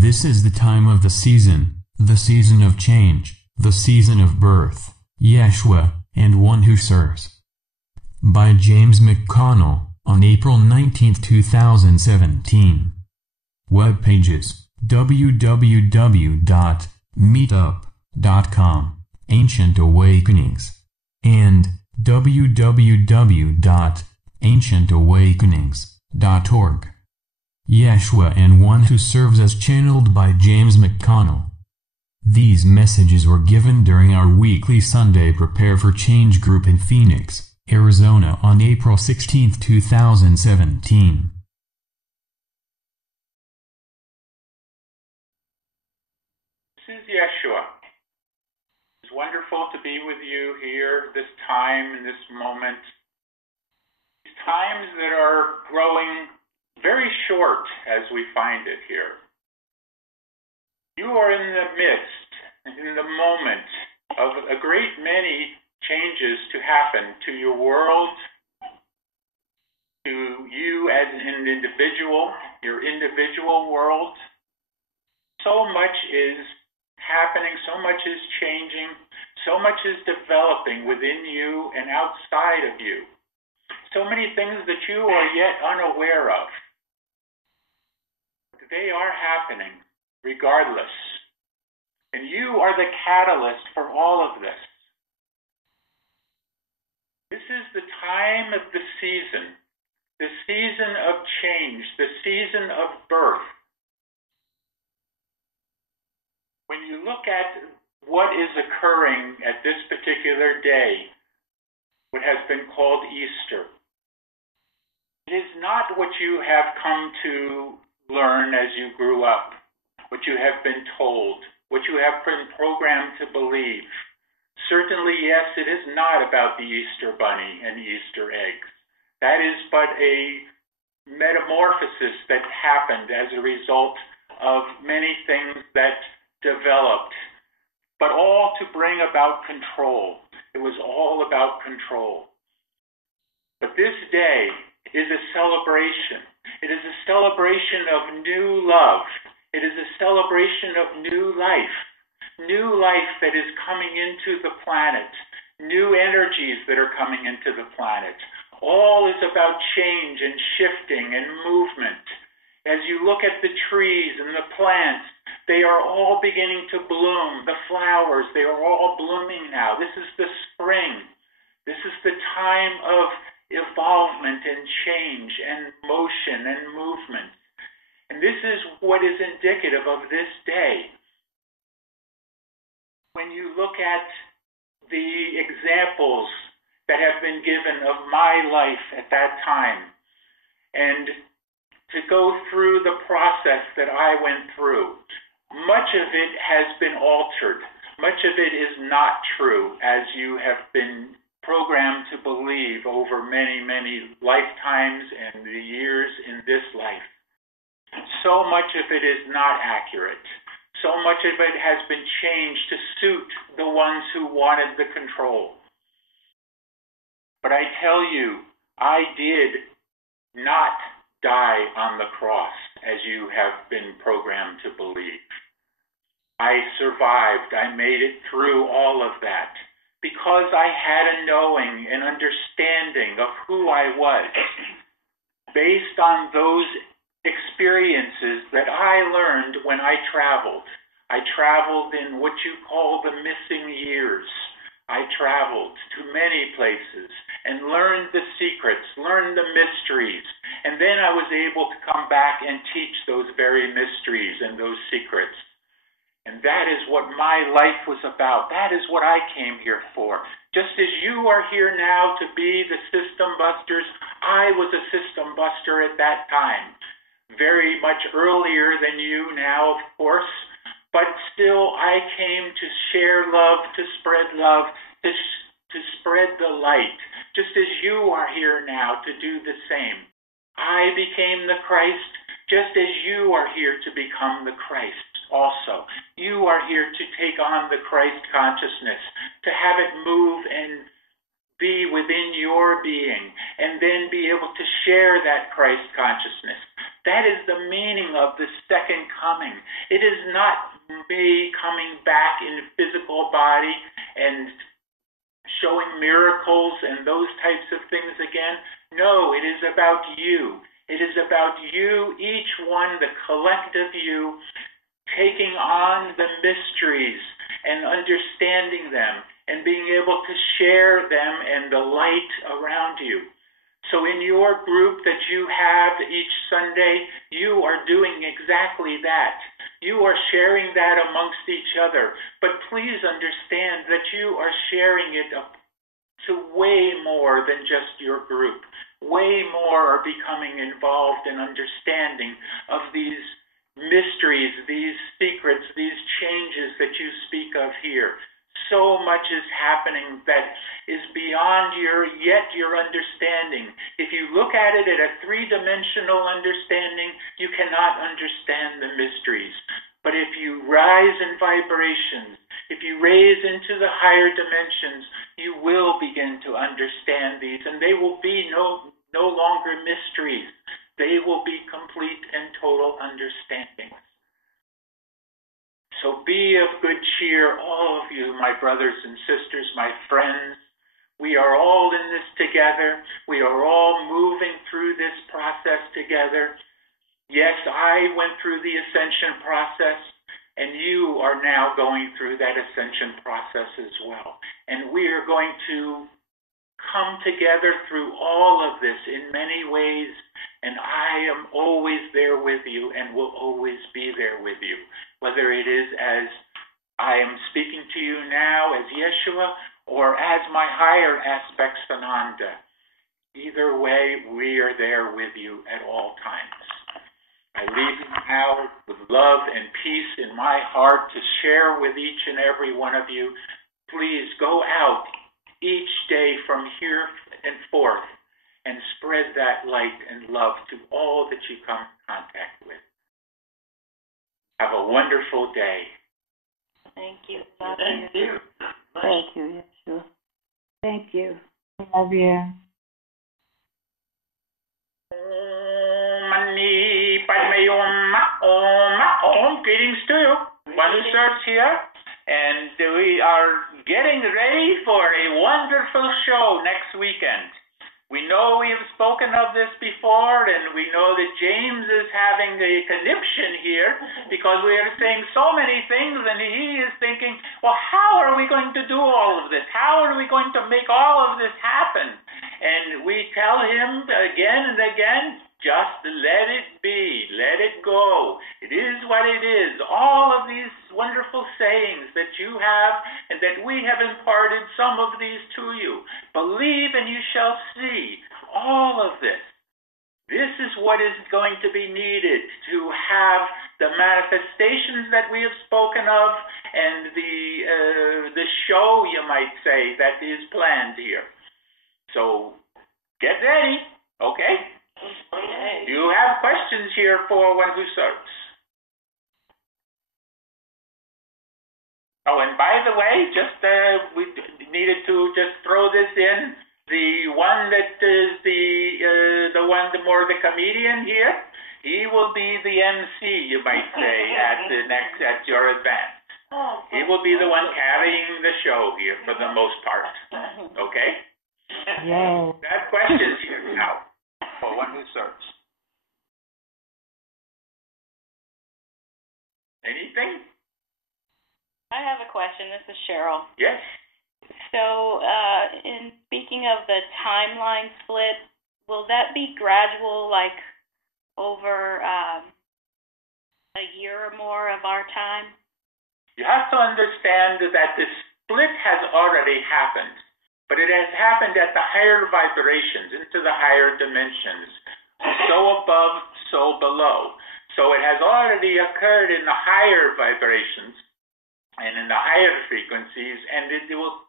This is the time of the season of change, the season of birth, Yeshua, and one who serves. By James McConnell, on April 19, 2017. Web pages: www.meetup.com, Ancient Awakenings, and www.ancientawakenings.org. Yeshua and one who serves, as channeled by James McConnell. These messages were given during our weekly Sunday Prepare for Change group in Phoenix, Arizona on April 16, 2017. This is Yeshua. It's wonderful to be with you here this time, in this moment. These times that are growing very short as we find it here. You are in the midst, in the moment of a great many changes to happen to your world, to you as an individual, your individual world. So much is happening, so much is changing, so much is developing within you and outside of you. So many things that you are yet unaware of. They are happening regardless. And you are the catalyst for all of this. This is the time of the season of change, the season of birth. When you look at what is occurring at this particular day, what has been called Easter, it is not what you have come to learn as you grew up, what you have been told, what you have been programmed to believe. Certainly, yes, it is not about the Easter bunny and Easter eggs. That is but a metamorphosis that happened as a result of many things that developed, but all to bring about control. It was all about control. But this day is a celebration. It is a celebration of new love. It is a celebration of new life that is coming into the planet, new energies that are coming into the planet. All is about change and shifting and movement. As you look at the trees and the plants, they are all beginning to bloom. The flowers, they are all blooming now. This is the spring. This is the time of evolvement and change and motion and movement. And this is what is indicative of this day. When you look at the examples that have been given of my life at that time, and to go through the process that I went through, much of it has been altered. Much of it is not true, as you have been programmed to believe over many, many lifetimes and the years in this life. So much of it is not accurate. So much of it has been changed to suit the ones who wanted the control. But I tell you, I did not die on the cross as you have been programmed to believe. I survived. I made it through all of that because I had a knowing and understanding of who I was based on those experiences that I learned when I traveled. I traveled in what you call the missing years. I traveled to many places and learned the secrets, learned the mysteries, and then I was able to come back and teach those very mysteries and those secrets. And that is what my life was about. That is what I came here for. Just as you are here now to be the system busters, I was a system buster at that time. Very much earlier than you now, of course, but still I came to share love, to spread love, to spread the light, just as you are here now to do the same. I became the Christ, just as you are here to become the Christ also. You are here to take on the Christ consciousness, to have it move and be within your being, and then be able to share that Christ consciousness, That is the meaning of the second coming. It is not me coming back in physical body and showing miracles and those types of things again. No, it is about you. It is about you, each one, the collective you, taking on the mysteries and understanding them and being able to share them and the light around you. So in your group that you have each Sunday, you are doing exactly that. You are sharing that amongst each other. But please understand that you are sharing it to way more than just your group. Way more are becoming involved in understanding of these mysteries, these secrets, these changes that you speak of here. So much is happening that is beyond your understanding. If you look at it at a three-dimensional understanding, you cannot understand the mysteries. But if you rise in vibrations, if you raise into the higher dimensions, you will begin to understand these, and they will be no longer mysteries. They will be complete and total understandings. So be of good cheer, all of you, my brothers and sisters, my friends. We are all in this together. We are all moving through this process together. Yes, I went through the ascension process, and you are now going through that ascension process as well. And we are going to come together through all of this in many ways, and I am always there with you and will always be there with you, whether it is as I am speaking to you now as Yeshua or as my higher aspect Sananda. Either way, we are there with you at all times. I leave you now with love and peace in my heart to share with each and every one of you. Please go out each day from here and forth and spread that light and love to all that you come in contact with. Have a wonderful day. Thank you. Thank you. Thank you, Yeshua. Thank you. Love you. Greetings to you. One who serves here. And we are getting ready for a wonderful show next weekend. We know we have spoken of this before, and we know that James is having a conniption here because we are saying so many things, and he is thinking, well, how are we going to do all of this? How are we going to make all of this happen? And we tell him again and again, just let it be, let it go. It is what it is. All of these wonderful sayings that you have and that we have imparted some of these to you. Believe and you shall see. All of this. This is what is going to be needed to have the manifestations that we have spoken of and the show, you might say, that is planned here. So get ready, okay? Do you have questions here for one who serves? Oh, and by the way, just we needed to just throw this in. The one that is the comedian here, he will be the MC, you might say, at your event. He will be the one carrying the show here for the most part. Okay? Yes. That questions here now for one who serves. Anything? I have a question. This is Cheryl. Yes. So, in speaking of the timeline split, will that be gradual, like over a year or more of our time? You have to understand that the split has already happened, but it has happened at the higher vibrations, into the higher dimensions. So above, so below. So it has already occurred in the higher vibrations and in the higher frequencies, and it will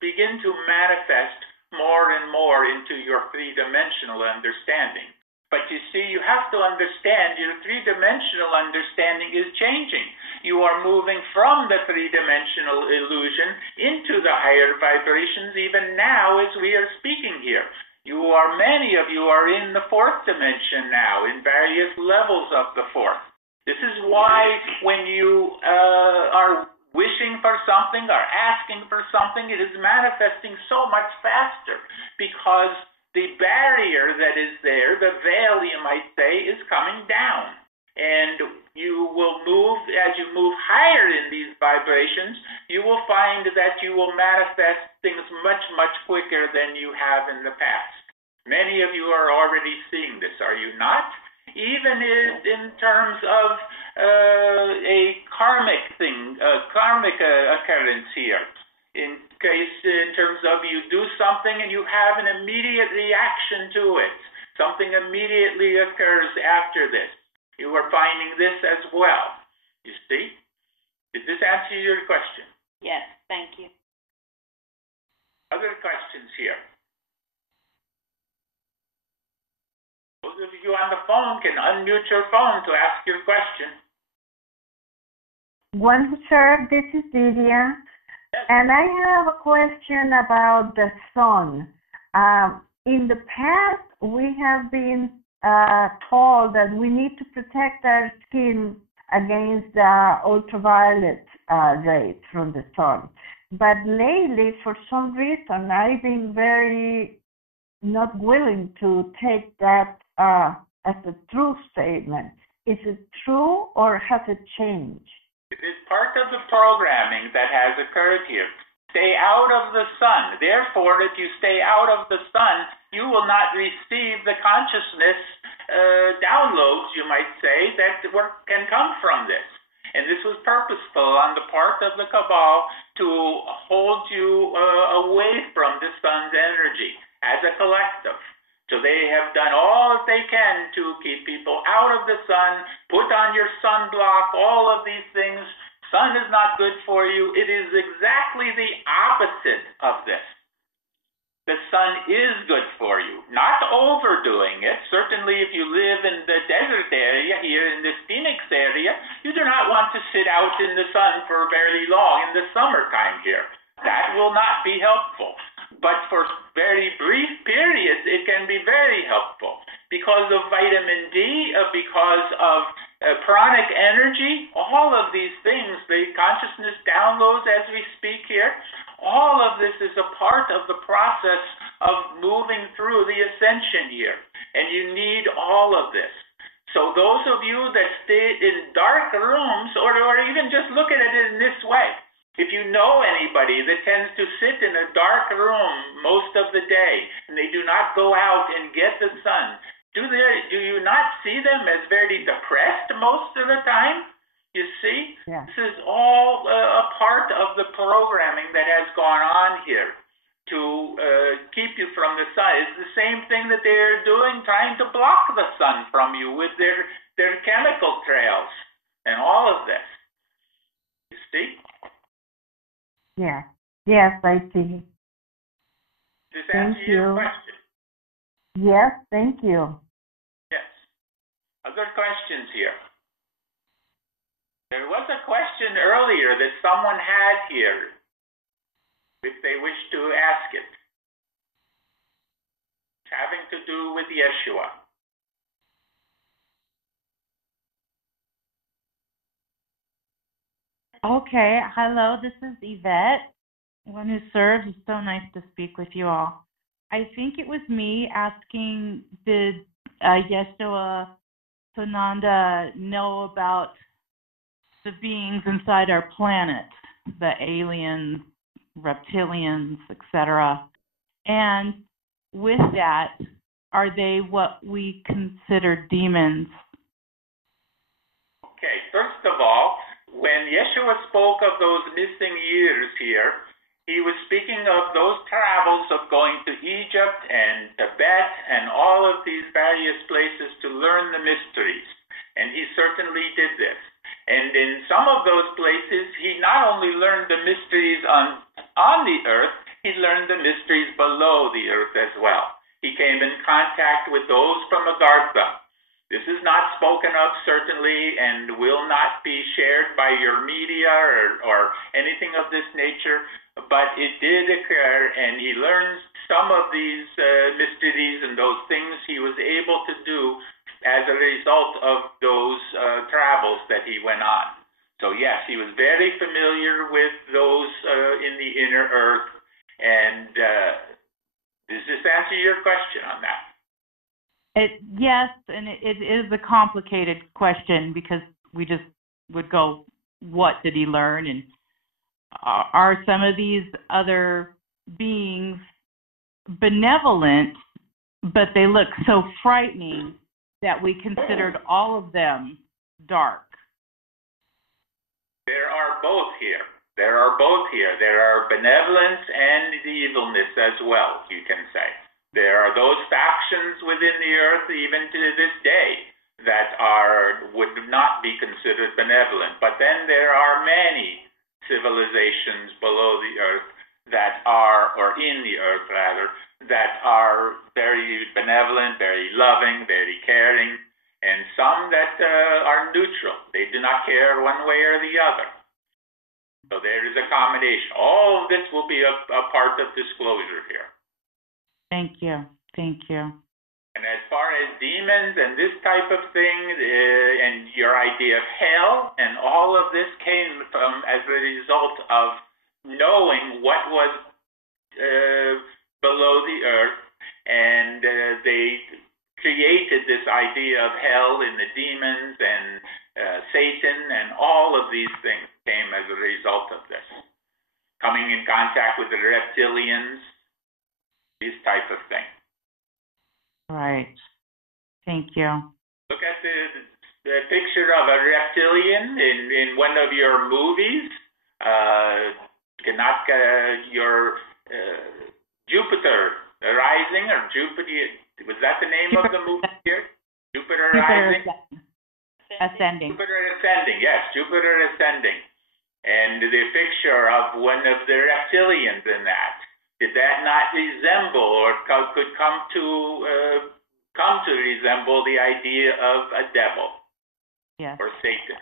begin to manifest more and more into your three-dimensional understanding. But you see, you have to understand your three-dimensional understanding is changing. You are moving from the three-dimensional illusion into the higher vibrations even now as we are speaking here. Many of you are in the fourth dimension now, in various levels of the fourth. This is why when you are wishing for something or asking for something, it is manifesting so much faster, because the barrier that is there, the veil you might say, is coming down. And you will move, as you move higher in these vibrations, you will find that you will manifest things much, much quicker than you have in the past. Many of you are already seeing this, are you not? Even in terms of a karmic thing, a karmic occurrence here. In terms of you do something and you have an immediate reaction to it. Something immediately occurs after this. You are finding this as well. You see? Did this answer your question? Yes, thank you. Other questions here? Those of you on the phone can unmute your phone to ask your question. One, sir, this is Lydia. Yes. And I have a question about the sun. In the past, we have been told that we need to protect our skin against the ultraviolet rays from the sun. But lately, for some reason, I've been very not willing to take that as a true statement. Is it true or has it changed? It is part of the programming that has occurred here. Stay out of the sun. Therefore, if you stay out of the sun, you will not receive the consciousness downloads, you might say, that can come from this. And this was purposeful on the part of the Cabal to hold you away from the sun's energy as a collective. So they have done all that they can to keep people out of the sun, put on your sunblock, all of these things. Sun is not good for you. It is exactly the opposite of this. The sun is good for you, not overdoing it. Certainly if you live in the desert area here in this Phoenix area, you do not want to sit out in the sun for very long in the summertime here. That will not be helpful. But for very brief periods, it can be very helpful because of vitamin D, because of pranic energy, all of these things, the consciousness downloads as we speak here, all of this is a part of the process of moving through the ascension here. And you need all of this. So those of you that stay in dark rooms, or even just look at it in this way, if you know anybody that tends to sit in a dark room most of the day and they do not go out and get the sun, do you not see them as very depressed most of the time? You see? Yeah. This is all a part of the programming that has gone on here to keep you from the sun. It's the same thing that they're doing, trying to block the sun from you with their chemical trails and all of this. You see? Yeah. Yes, I see. Does this answer your question? Yes, thank you. Yes. Other questions here? There was a question earlier that someone had here, if they wish to ask it. It's having to do with Yeshua. Okay, hello, this is Yvette, one who serves. It's so nice to speak with you all. I think it was me asking, did Yeshua Sananda know about the beings inside our planet, the aliens, reptilians, etc.? And with that, are they what we consider demons? Okay, first of all, when Yeshua spoke of those missing years here, he was speaking of those travels of going to Egypt and Tibet and all of these various places to learn the mysteries. And he certainly did this. And in some of those places, he not only learned the mysteries on the earth, he learned the mysteries below the earth as well. He came in contact with those from Agartha. This is not spoken of, certainly, and will not be shared by your media or anything of this nature, but it did occur, and he learned some of these mysteries and those things he was able to do as a result of those travels that he went on. So yes, he was very familiar with those in the inner earth, and does this answer your question on that? Yes, and it is a complicated question because we just would go, what did he learn? And are some of these other beings benevolent, but they look so frightening that we considered all of them dark? There are both here. There are both here. There are benevolence and the evilness as well, you can say. There are those factions within the earth, even to this day, that would not be considered benevolent. But then there are many civilizations below the earth that are, or in the earth rather, that are very benevolent, very loving, very caring, and some that are neutral. They do not care one way or the other. So there is a combination. All of this will be a part of disclosure here. Thank you. Thank you. And as far as demons and this type of thing, and your idea of hell, and all of this came from as a result of knowing what was below the earth, and they created this idea of hell and the demons and Satan, and all of these things came as a result of this. Coming in contact with the reptilians, this type of thing. Right. Thank you. Look at the picture of a reptilian in one of your movies. Your Jupiter Rising, or Jupiter, was that the name of the movie here? Jupiter Rising? Ascending. Jupiter Ascending, yes, Jupiter Ascending. And the picture of one of the reptilians in that. Did that not resemble, or could come to resemble the idea of a devil? Yes. Or Satan?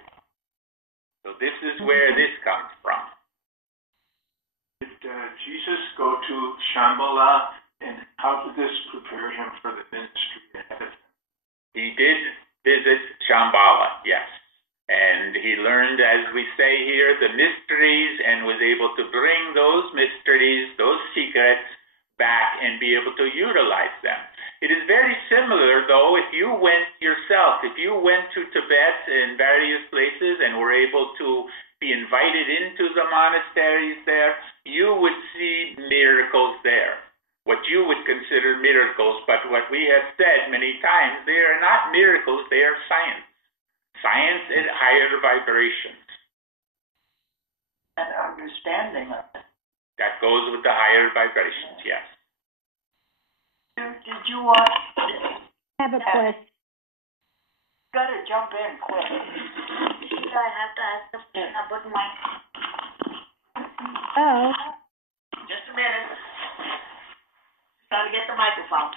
So this is where this comes from. Did Jesus go to Shambhala, and how did this prepare him for the ministry ahead of him? He did visit Shambhala, yes. And he learned, as we say here, the mysteries, and was able to bring those mysteries, those secrets, back and be able to utilize them. It is very similar, though, if you went yourself, if you went to Tibet and various places and were able to be invited into the monasteries there, you would see miracles there. What you would consider miracles, but what we have said many times, they are not miracles, they are science. Science at higher vibrations. And understanding of it. That goes with the higher vibrations, yes. Did you watch? I have a question. Gotta jump in quick. I have to ask a question about my. Oh. Just a minute. Gotta get the microphone.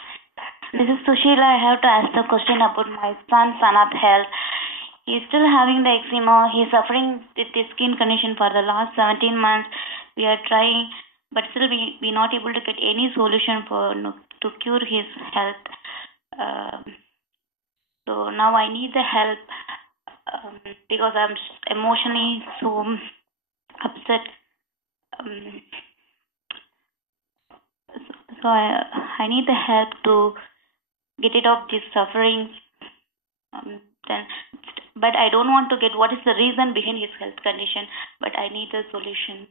This is Sushila. I have to ask the question about my son, Sanat health. He's still having the eczema. He's suffering with the skin condition for the last 17 months. We are trying, but still we're not able to get any solution to cure his health. So now I need the help because I'm emotionally so upset. So I need the help to get rid of this suffering. But I don't want to get what is the reason behind his health condition, but I need a solution.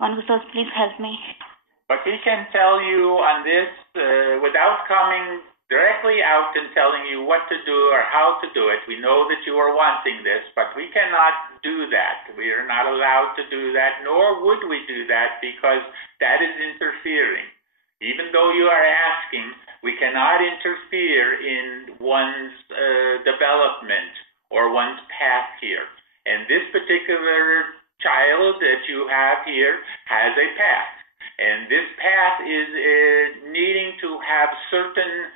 One Gustos, please help me. But he can tell you on this without coming directly out and telling you what to do or how to do it. We know that you are wanting this, but we cannot do that. We are not allowed to do that, nor would we do that, because that is interfering. Even though you are asking, we cannot interfere in one's development or one's path here. And this particular child that you have here has a path. And this path is needing to have certain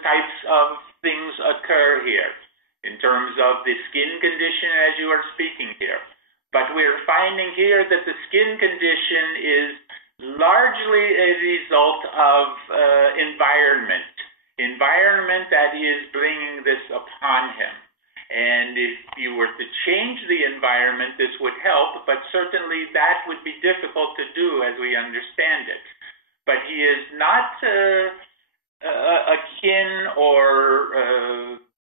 types of things occur here in terms of the skin condition as you are speaking here. But we're finding here that the skin condition is largely a result of environment that is bringing this upon him. And if you were to change the environment, this would help, but certainly that would be difficult to do as we understand it. But he is not akin or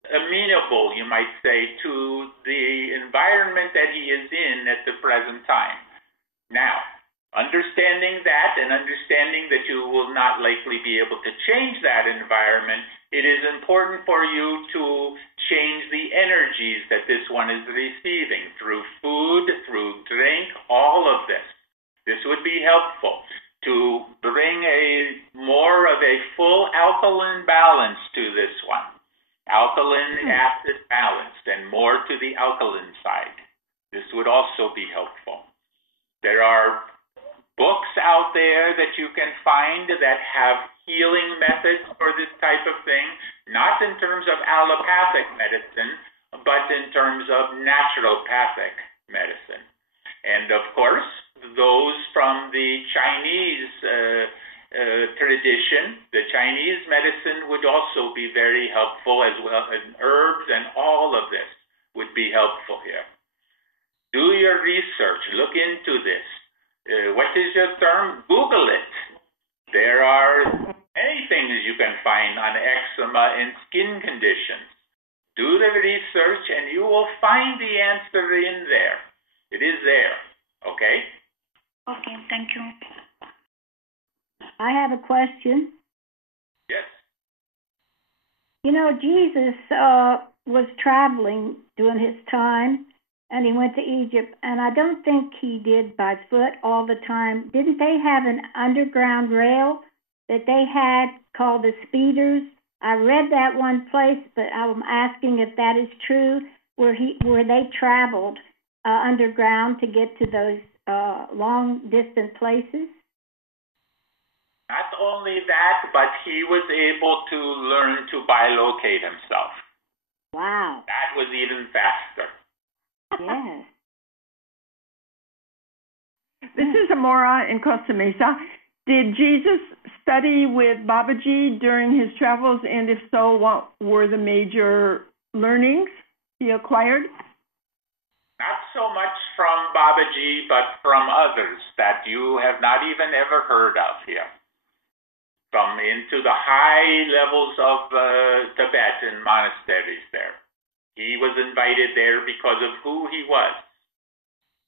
amenable, you might say, to the environment that he is in at the present time. Now, understanding that and understanding that you will not likely be able to change that environment, it is important for you to change the energies that this one is receiving through food, through drink, all of this. This would be helpful to bring more of a full alkaline balance to this one. Alkaline acid balanced and more to the alkaline side. This would also be helpful. There are books out there that you can find that have healing methods for this type of thing, not in terms of allopathic medicine, but in terms of naturopathic medicine. And of course, those from the Chinese tradition, the Chinese medicine would also be very helpful, as well as herbs, and all of this would be helpful here. Do your research, look into this. What is your term? Google it. There are many things you can find on eczema and skin conditions. Do the research and you will find the answer in there. It is there. Okay? Okay, thank you. I have a question. Yes. You know, Jesus was traveling during his time, and he went to Egypt, and I don't think he did by foot all the time. Didn't they have an underground rail that they had called the speeders? I read that one place, but I'm asking if that is true, where they traveled underground to get to those long distant places. Not only that, but he was able to learn to bilocate himself. Wow. That was even faster. Yes. This is Amora in Costa Mesa. Did Jesus study with Babaji during his travels, and if so, what were the major learnings he acquired? Not so much from Babaji, but from others that you have not even ever heard of here. From into the high levels of Tibet and monasteries there. He was invited there because of who he was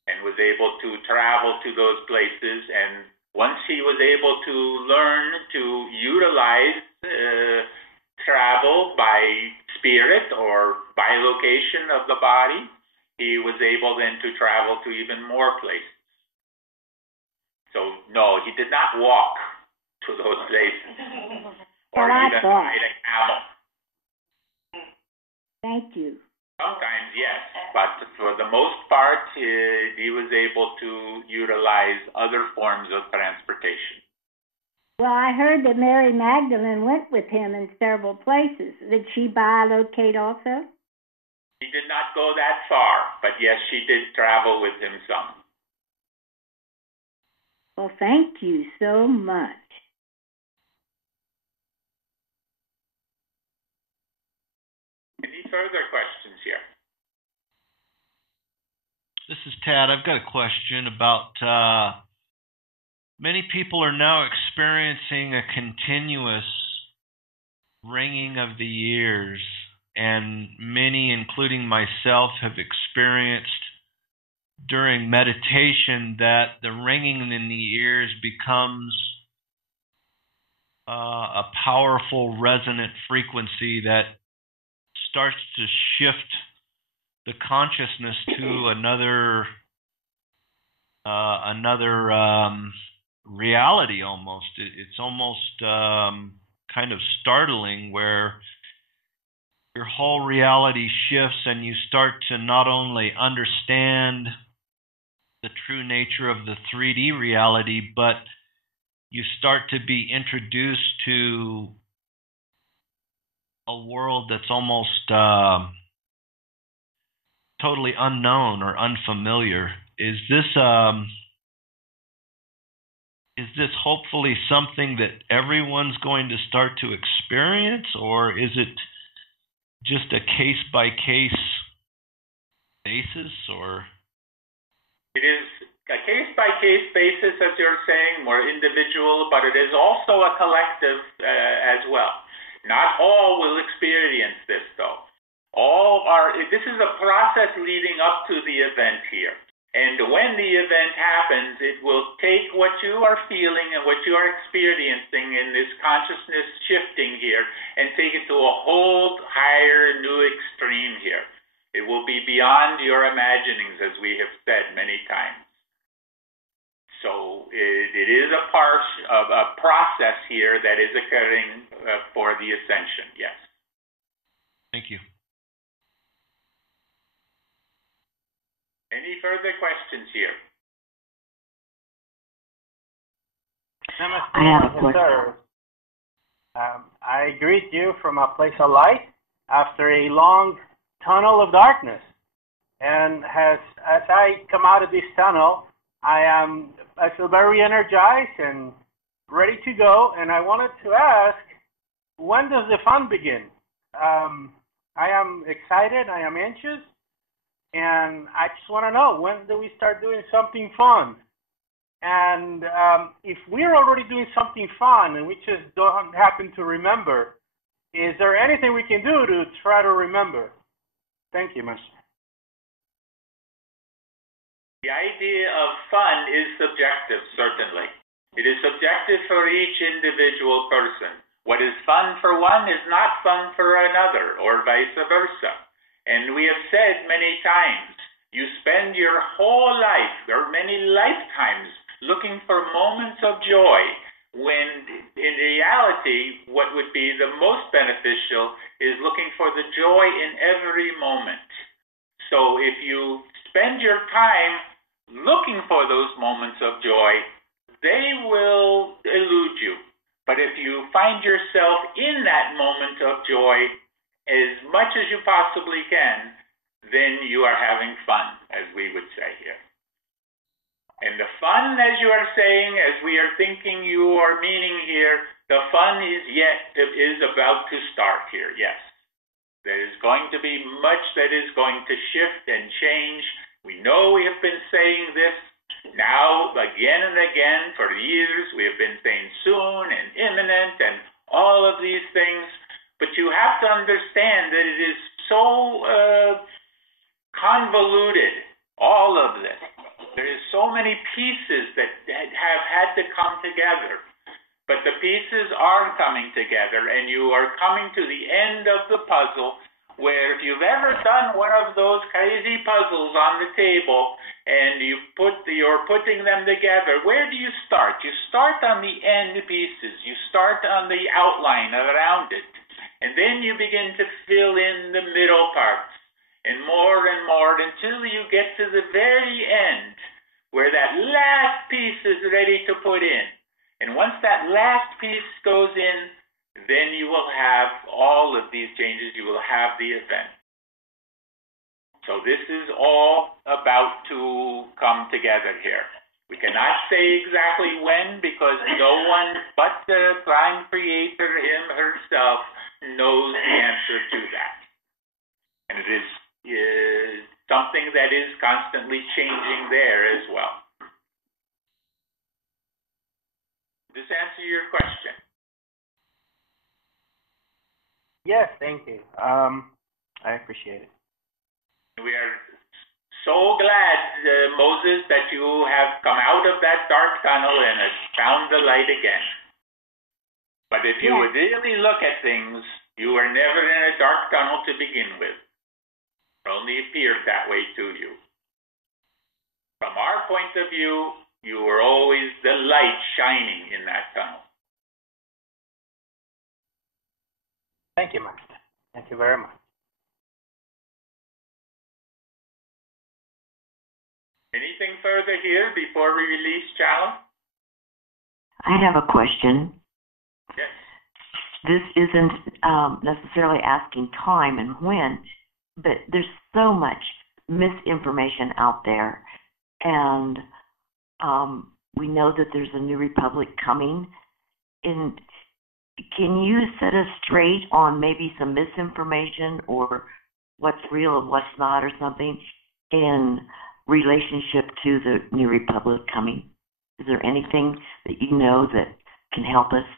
and was able to travel to those places. And once he was able to learn to utilize travel by spirit or by location of the body, he was able then to travel to even more places. So, no, he did not walk to those places or even ride a camel. Thank you. Sometimes, yes, but for the most part, he was able to utilize other forms of transportation. Well, I heard that Mary Magdalene went with him in several places. Did she bilocate also? She did not go that far, but yes, she did travel with him some. Well, thank you so much. Any further questions here? This is Tad. I've got a question about many people are now experiencing a continuous ringing of the ears, and many, including myself, have experienced during meditation that the ringing in the ears becomes a powerful resonant frequency that starts to shift the consciousness to another reality almost. It's almost kind of startling, where your whole reality shifts and you start to not only understand the true nature of the 3D reality, but you start to be introduced to a world that's almost totally unknown or unfamiliar. Is this hopefully something that everyone's going to start to experience, or is it just a case-by-case basis, or? It is a case-by-case basis, as you're saying, more individual, but it is also a collective as well. Not all will experience this, though. This is a process leading up to the event here. And when the event happens, it will take what you are feeling and what you are experiencing in this consciousness shifting here and take it to a whole higher, new extreme here. It will be beyond your imaginings, as we have said many times. So it is a part of a process here that is occurring for the ascension, yes. Thank you. Any further questions here? Namaste, I have a question. I greet you from a place of light after a long tunnel of darkness. And as I come out of this tunnel, I feel very energized and ready to go. And I wanted to ask, when does the fun begin? I am excited. I am anxious. And I just want to know, when do we start doing something fun? And if we're already doing something fun and we just don't happen to remember, is there anything we can do to try to remember? Thank you, Master. The idea of fun is subjective, certainly. It is subjective for each individual person. What is fun for one is not fun for another, or vice versa. And we have said many times, you spend your whole life, or many lifetimes, looking for moments of joy, when in reality, what would be the most beneficial is looking for the joy in every moment. So if you spend your time looking for those moments of joy, they will elude you. But if you find yourself in that moment of joy as much as you possibly can, then you are having fun, as we would say here. And the fun, as you are saying, as we are thinking you are meaning here, the fun is about to start here, yes. There is going to be much that is going to shift and change. We know we have been saying this now again and again for years. We have been saying soon and imminent and all of these things. But you have to understand that it is so convoluted, all of this. There is so many pieces that have had to come together. But the pieces are coming together, and you are coming to the end of the puzzle, where if you've ever done one of those crazy puzzles on the table and you're putting them together, where do you start? You start on the end pieces. You start on the outline around it. And then you begin to fill in the middle parts, and more until you get to the very end, where that last piece is ready to put in. And once that last piece goes in, then you will have all of these changes. You will have the event. So this is all about to come together here. We cannot say exactly when, because no one but the prime creator, him, herself, knows the answer to that. And it is something that is constantly changing there as well. Does this answer your question? Yes, thank you. I appreciate it. We are so glad, Moses, that you have come out of that dark tunnel and have found the light again. But if you would really look at things, you were never in a dark tunnel to begin with. It only appeared that way to you. From our point of view, you were always the light shining in that tunnel. Thank you, Master. Thank you very much. Anything further here before we release Challen? I have a question. Yes. this isn't necessarily asking time and when, but there's so much misinformation out there, and we know that there's a new republic coming. And can you set us straight on maybe some misinformation or what's real and what's not or something in relationship to the new republic coming? Is there anything that you know that can help us?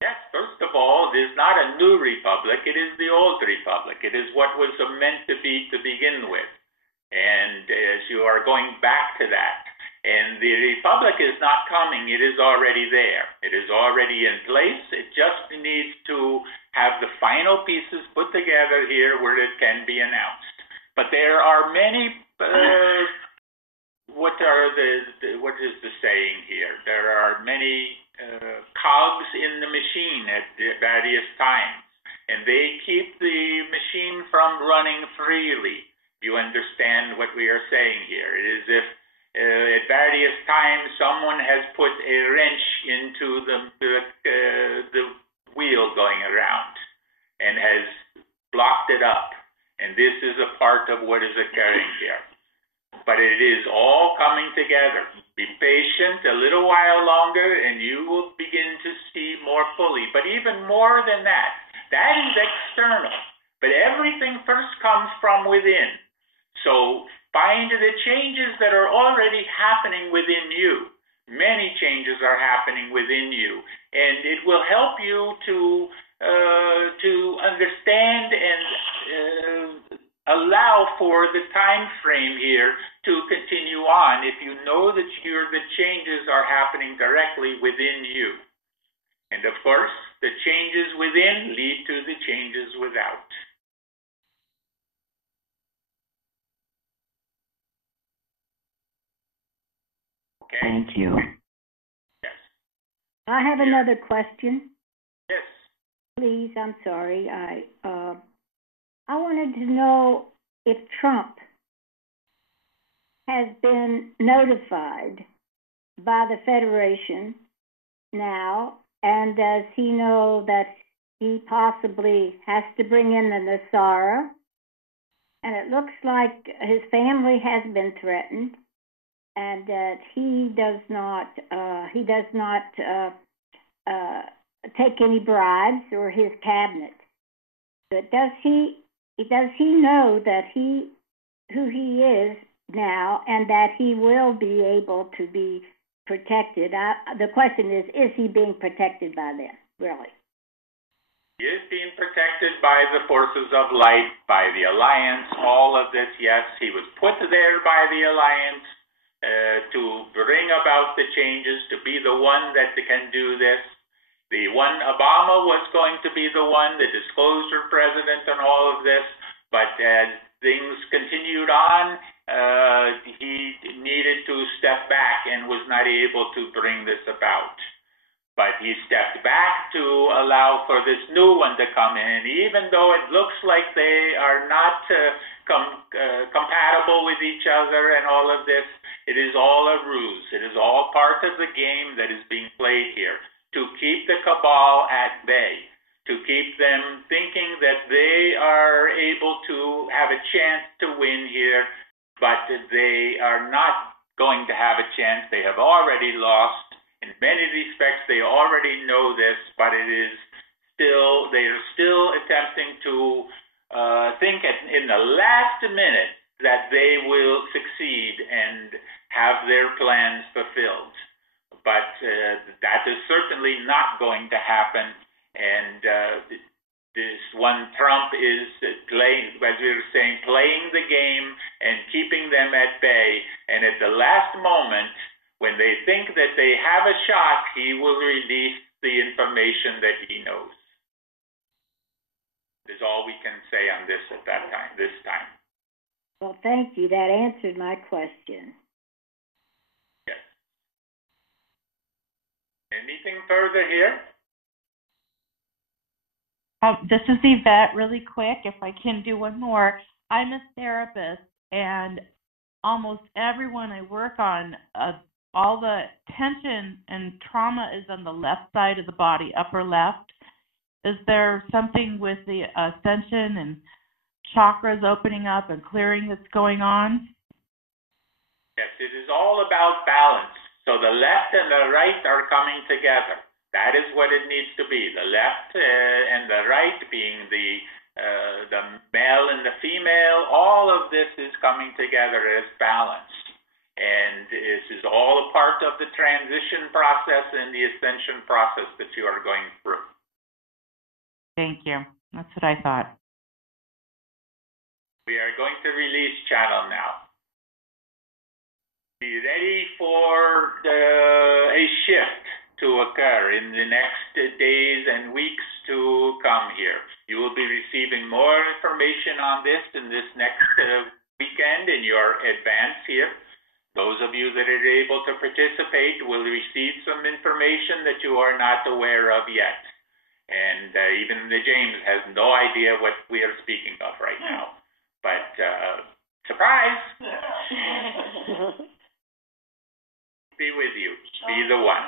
Yes, first of all, it is not a new republic, it is the old republic. It is what was meant to be to begin with. And as you are going back to that, and the republic is not coming, it is already there. It is already in place. It just needs to have the final pieces put together here where it can be announced. But there are many, what is the saying here? There are many cogs in the machine at various times, and they keep the machine from running freely. You understand what we are saying here? It is if at various times someone has put a wrench into the wheel going around and has blocked it up, and this is a part of what is occurring here. But it is all coming together. Be patient a little while longer and you will begin to see more fully. But even more than that, that is external. But everything first comes from within. So find the changes that are already happening within you. Many changes are happening within you. And it will help you to understand and allow for the time frame here to continue on if you know that the changes are happening directly within you. And of course, the changes within lead to the changes without. Okay? Thank you. Yes. I have another question. Yes. Please, I'm sorry. I wanted to know if Trump has been notified by the Federation now, and does he know that he possibly has to bring in the Nasara? And it looks like his family has been threatened, and that he does not take any bribes, or his cabinet. But does he know that who he is now, and that he will be able to be protected? The question is he being protected by them, really? He is being protected by the forces of light, by the Alliance, all of this. Yes, he was put there by the Alliance to bring about the changes, to be the one that can do this. The one, Obama was going to be the one, the disclosure president and all of this, but as things continued on, he needed to step back and was not able to bring this about. But he stepped back to allow for this new one to come in, even though it looks like they are not compatible with each other and all of this. It is all a ruse. It is all part of the game that is being played here, to keep the cabal at bay, to keep them thinking that they are able to have a chance to win here, but they are not going to have a chance. They have already lost. In many respects, they already know this, but they are still attempting to think in the last minute that they will succeed and have their plans fulfilled. But that is certainly not going to happen. And this one, Trump is playing, as we were saying, playing the game and keeping them at bay. And at the last moment, when they think that they have a shot, he will release the information that he knows. Is all we can say on this at that time, this time. Well, thank you. That answered my question. Yes. Anything further here? This is Yvette, really quick, if I can do one more. I'm a therapist, and almost everyone I work on, all the tension and trauma is on the left side of the body, upper left. Is there something with the ascension and chakras opening up and clearing that's going on? Yes, it is all about balance. So the left and the right are coming together. That is what it needs to be. The left and the right being the male and the female. All of this is coming together as balance. And this is all a part of the transition process and the ascension process that you are going through. Thank you. That's what I thought. We are going to release channel now. Be ready for a shift to occur in the next days and weeks to come here. You will be receiving more information on this in this next weekend in your advance here. Those of you that are able to participate will receive some information that you are not aware of yet. And even the James has no idea what we are speaking of right now. But surprise! Be with you. Be the one.